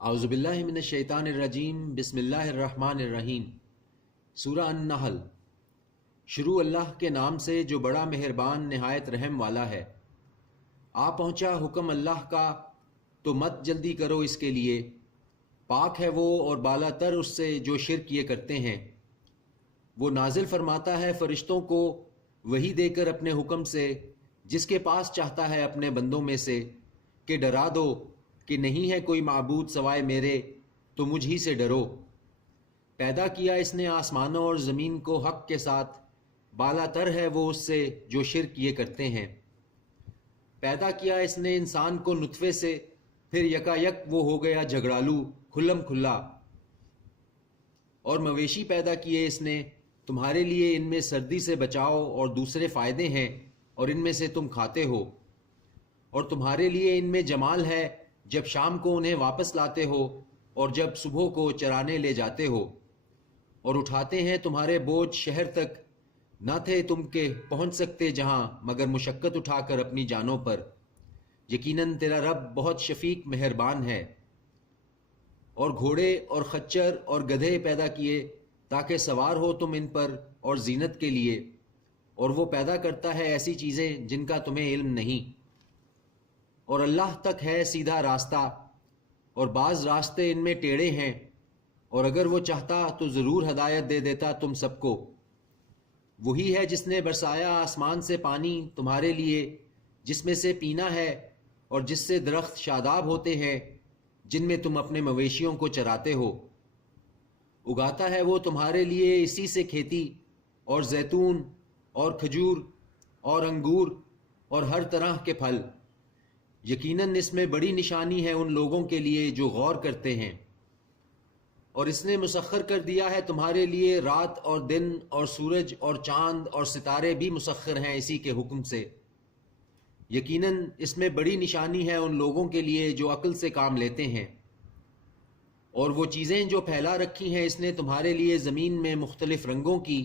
اعوذ باللہ من الشیطان الرجیم بسم اللہ الرحمن الرحیم۔ سورہ النحل۔ شروع اللہ کے نام سے جو بڑا مہربان نہایت رحم والا ہے۔ آ پہنچا حکم اللہ کا تو مت جلدی کرو اس کے لیے، پاک ہے وہ اور بالا تر اس سے جو شرک یہ کرتے ہیں۔ وہ نازل فرماتا ہے فرشتوں کو وحی دے کر اپنے حکم سے جس کے پاس چاہتا ہے اپنے بندوں میں سے، کہ ڈرا دو کہ نہیں ہے کوئی معبود سوائے میرے تو مجھ ہی سے ڈرو۔ پیدا کیا اس نے آسمانوں اور زمین کو حق کے ساتھ، بالا تر ہے وہ اس سے جو شرک یہ کرتے ہیں۔ پیدا کیا اس نے انسان کو نطفے سے، پھر یکا یک وہ ہو گیا جھگڑالو کھلم کھلا۔ اور مویشی پیدا کیے اس نے تمہارے لیے، ان میں سردی سے بچاؤ اور دوسرے فائدے ہیں، اور ان میں سے تم کھاتے ہو۔ اور تمہارے لیے ان میں جمال ہے جب شام کو انہیں واپس لاتے ہو اور جب صبح کو چرانے لے جاتے ہو، اور اٹھاتے ہیں تمہارے بوجھ شہر تک، نہ تھے تم کے پہنچ سکتے جہاں مگر مشقت اٹھا کر اپنی جانوں پر۔ یقیناً تیرا رب بہت شفیق مہربان ہے۔ اور گھوڑے اور خچر اور گدھے پیدا کیے تاکہ سوار ہو تم ان پر اور زینت کے لیے، اور وہ پیدا کرتا ہے ایسی چیزیں جن کا تمہیں علم نہیں۔ اور اللہ تک ہے سیدھا راستہ، اور بعض راستے ان میں ٹیڑھے ہیں، اور اگر وہ چاہتا تو ضرور ہدایت دے دیتا تم سب کو۔ وہی ہے جس نے برسایا آسمان سے پانی تمہارے لیے، جس میں سے پینا ہے، اور جس سے درخت شاداب ہوتے ہیں جن میں تم اپنے مویشیوں کو چراتے ہو۔ اگاتا ہے وہ تمہارے لیے اسی سے کھیتی، اور زیتون اور کھجور اور انگور اور ہر طرح کے پھل۔ یقیناً اس میں بڑی نشانی ہے ان لوگوں کے لیے جو غور کرتے ہیں۔ اور اس نے مسخر کر دیا ہے تمہارے لیے رات اور دن، اور سورج اور چاند اور ستارے بھی مسخر ہیں اسی کے حکم سے۔ یقیناً اس میں بڑی نشانی ہے ان لوگوں کے لیے جو عقل سے کام لیتے ہیں۔ اور وہ چیزیں جو پھیلا رکھی ہیں اس نے تمہارے لیے زمین میں مختلف رنگوں کی،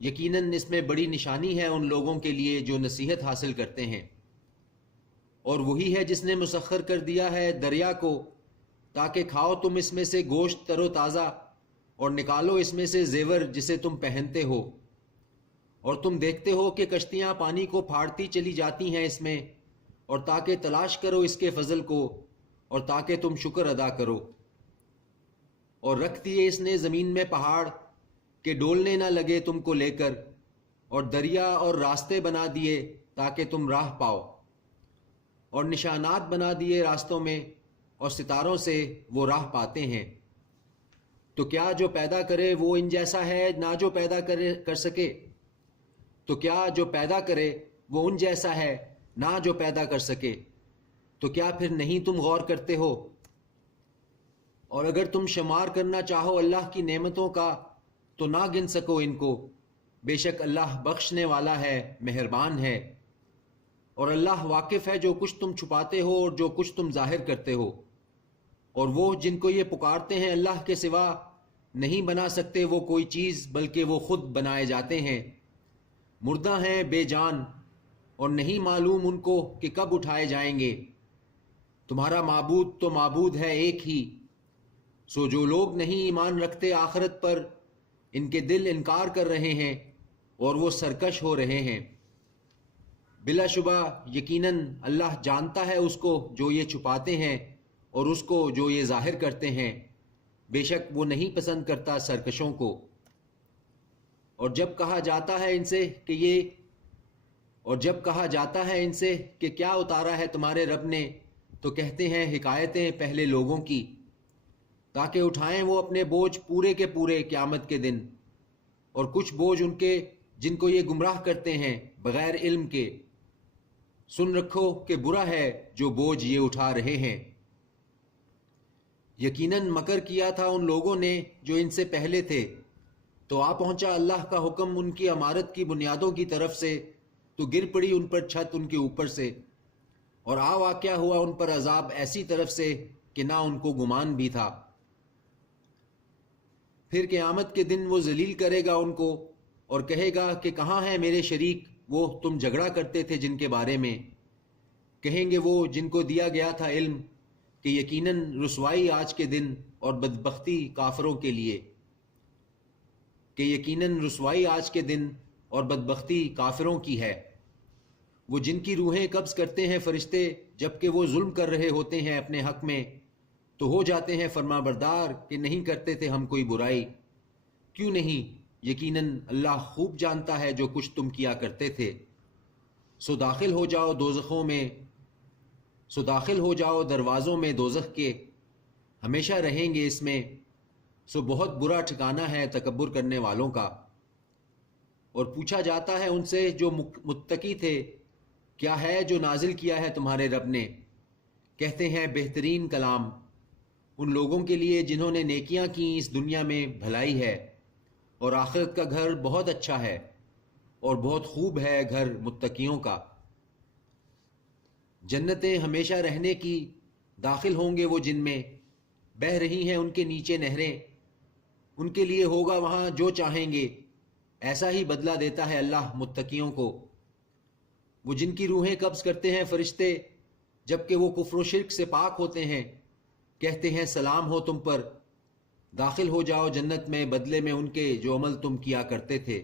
یقیناً اس میں بڑی نشانی ہے ان لوگوں کے لیے جو نصیحت حاصل کرتے ہیں۔ اور وہی ہے جس نے مسخر کر دیا ہے دریا کو تاکہ کھاؤ تم اس میں سے گوشت تر و تازہ، اور نکالو اس میں سے زیور جسے تم پہنتے ہو۔ اور تم دیکھتے ہو کہ کشتیاں پانی کو پھاڑتی چلی جاتی ہیں اس میں، اور تاکہ تلاش کرو اس کے فضل کو، اور تاکہ تم شکر ادا کرو۔ اور رکھ دیے اس نے زمین میں پہاڑ کہ ڈولنے نہ لگے تم کو لے کر، اور دریا اور راستے بنا دیے تاکہ تم راہ پاؤ، اور نشانات بنا دیے راستوں میں، اور ستاروں سے وہ راہ پاتے ہیں۔ تو کیا جو پیدا کرے وہ ان جیسا ہے نہ جو پیدا کر سکے؟ تو کیا جو پیدا کرے وہ ان جیسا ہے نہ جو پیدا کر سکے؟ تو کیا پھر نہیں تم غور کرتے ہو؟ اور اگر تم شمار کرنا چاہو اللہ کی نعمتوں کا تو نہ گن سکو ان کو، بے شک اللہ بخشنے والا ہے، مہربان ہے۔ اور اللہ واقف ہے جو کچھ تم چھپاتے ہو اور جو کچھ تم ظاہر کرتے ہو۔ اور وہ جن کو یہ پکارتے ہیں اللہ کے سوا، نہیں بنا سکتے وہ کوئی چیز بلکہ وہ خود بنائے جاتے ہیں۔ مردہ ہیں بے جان، اور نہیں معلوم ان کو کہ کب اٹھائے جائیں گے۔ تمہارا معبود تو معبود ہے ایک ہی، سو جو لوگ نہیں ایمان رکھتے آخرت پر، ان کے دل انکار کر رہے ہیں اور وہ سرکش ہو رہے ہیں۔ بلا شبہ یقیناً اللہ جانتا ہے اس کو جو یہ چھپاتے ہیں اور اس کو جو یہ ظاہر کرتے ہیں، بے شک وہ نہیں پسند کرتا سرکشوں کو۔ اور جب کہا جاتا ہے ان سے کہ کیا اتارا ہے تمہارے رب نے، تو کہتے ہیں حکایتیں پہلے لوگوں کی، تاکہ اٹھائیں وہ اپنے بوجھ پورے کے پورے قیامت کے دن، اور کچھ بوجھ ان کے جن کو یہ گمراہ کرتے ہیں بغیر علم کے۔ سن رکھو کہ برا ہے جو بوجھ یہ اٹھا رہے ہیں۔ یقیناً مکر کیا تھا ان لوگوں نے جو ان سے پہلے تھے، تو آ پہنچا اللہ کا حکم ان کی عمارت کی بنیادوں کی طرف سے، تو گر پڑی ان پر چھت ان کے اوپر سے، اور آ واقعہ ہوا ان پر عذاب ایسی طرف سے کہ نہ ان کو گمان بھی تھا۔ پھر قیامت کے دن وہ ذلیل کرے گا ان کو، اور کہے گا کہ کہاں ہیں میرے شریک وہ تم جھگڑا کرتے تھے جن کے بارے میں؟ کہیں گے وہ جن کو دیا گیا تھا علم کہ یقیناً رسوائی آج کے دن اور بدبختی کافروں کے لیے، کہ یقیناً رسوائی آج کے دن اور بدبختی کافروں کی ہے، وہ جن کی روحیں قبض کرتے ہیں فرشتے جبکہ وہ ظلم کر رہے ہوتے ہیں اپنے حق میں، تو ہو جاتے ہیں فرما بردار کہ نہیں کرتے تھے ہم کوئی برائی، کیوں نہیں، یقیناً اللہ خوب جانتا ہے جو کچھ تم کیا کرتے تھے۔ سو داخل ہو جاؤ دوزخوں میں، سو داخل ہو جاؤ دروازوں میں دوزخ کے، ہمیشہ رہیں گے اس میں، سو بہت برا ٹھکانہ ہے تکبر کرنے والوں کا۔ اور پوچھا جاتا ہے ان سے جو متقی تھے، کیا ہے جو نازل کیا ہے تمہارے رب نے؟ کہتے ہیں بہترین کلام ان لوگوں کے لیے جنہوں نے نیکیاں کی، اس دنیا میں بھلائی ہے، اور آخرت کا گھر بہت اچھا ہے اور بہت خوب ہے گھر متقیوں کا۔ جنتیں ہمیشہ رہنے کی، داخل ہوں گے وہ جن میں بہہ رہی ہیں ان کے نیچے نہریں، ان کے لیے ہوگا وہاں جو چاہیں گے، ایسا ہی بدلہ دیتا ہے اللہ متقیوں کو۔ وہ جن کی روحیں قبض کرتے ہیں فرشتے جبکہ وہ کفر و شرک سے پاک ہوتے ہیں، کہتے ہیں سلام ہو تم پر، داخل ہو جاؤ جنت میں بدلے میں ان کے جو عمل تم کیا کرتے تھے۔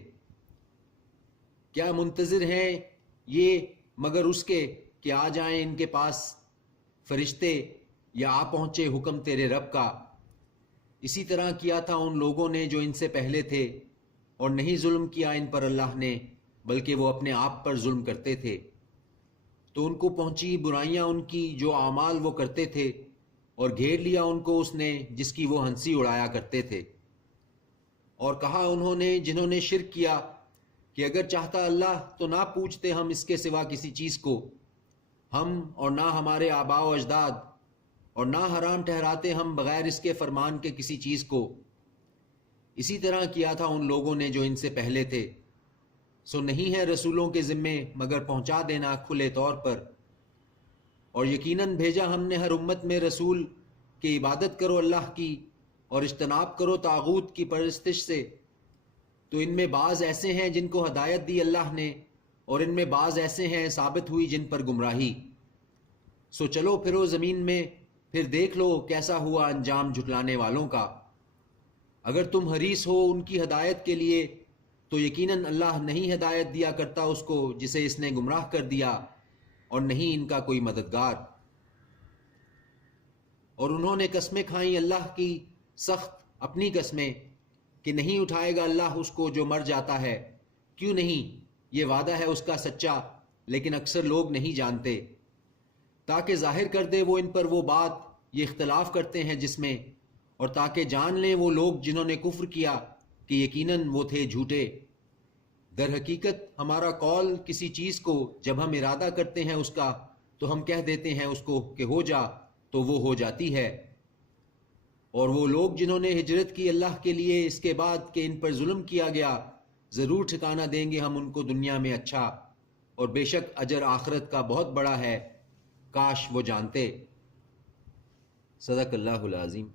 کیا منتظر ہیں یہ مگر اس کے کہ آ جائیں ان کے پاس فرشتے یا آ پہنچے حکم تیرے رب کا۔ اسی طرح کیا تھا ان لوگوں نے جو ان سے پہلے تھے، اور نہیں ظلم کیا ان پر اللہ نے بلکہ وہ اپنے آپ پر ظلم کرتے تھے۔ تو ان کو پہنچی برائیاں ان کی جو اعمال وہ کرتے تھے، اور گھیر لیا ان کو اس نے جس کی وہ ہنسی اڑایا کرتے تھے۔ اور کہا انہوں نے جنہوں نے شرک کیا کہ اگر چاہتا اللہ تو نہ پوچھتے ہم اس کے سوا کسی چیز کو، ہم اور نہ ہمارے آباء و اجداد، اور نہ حرام ٹھہراتے ہم بغیر اس کے فرمان کے کسی چیز کو۔ اسی طرح کیا تھا ان لوگوں نے جو ان سے پہلے تھے۔ سو نہیں ہے رسولوں کے ذمے مگر پہنچا دینا کھلے طور پر، اور یقیناً بھیجا ہم نے ہر امت میں رسول کہ عبادت کرو اللہ کی اور اجتناب کرو طاغوت کی پرستش سے۔ تو ان میں بعض ایسے ہیں جن کو ہدایت دی اللہ نے، اور ان میں بعض ایسے ہیں ثابت ہوئی جن پر گمراہی۔ سو چلو پھرو زمین میں، پھر دیکھ لو کیسا ہوا انجام جھٹلانے والوں کا۔ اگر تم حریص ہو ان کی ہدایت کے لیے تو یقیناً اللہ نہیں ہدایت دیا کرتا اس کو جسے اس نے گمراہ کر دیا، اور نہیں ان کا کوئی مددگار۔ اور انہوں نے قسمیں کھائیں اللہ کی سخت اپنی قسمیں کہ نہیں اٹھائے گا اللہ اس کو جو مر جاتا ہے، کیوں نہیں، یہ وعدہ ہے اس کا سچا، لیکن اکثر لوگ نہیں جانتے۔ تاکہ ظاہر کر دے وہ ان پر وہ بات یہ اختلاف کرتے ہیں جس میں، اور تاکہ جان لیں وہ لوگ جنہوں نے کفر کیا کہ یقیناً وہ تھے جھوٹے۔ در حقیقت ہمارا قول کسی چیز کو جب ہم ارادہ کرتے ہیں اس کا تو ہم کہہ دیتے ہیں اس کو کہ ہو جا تو وہ ہو جاتی ہے۔ اور وہ لوگ جنہوں نے ہجرت کی اللہ کے لیے اس کے بعد کہ ان پر ظلم کیا گیا، ضرور ٹھکانہ دیں گے ہم ان کو دنیا میں اچھا، اور بے شک اجر آخرت کا بہت بڑا ہے، کاش وہ جانتے۔ صدق اللہ العظیم۔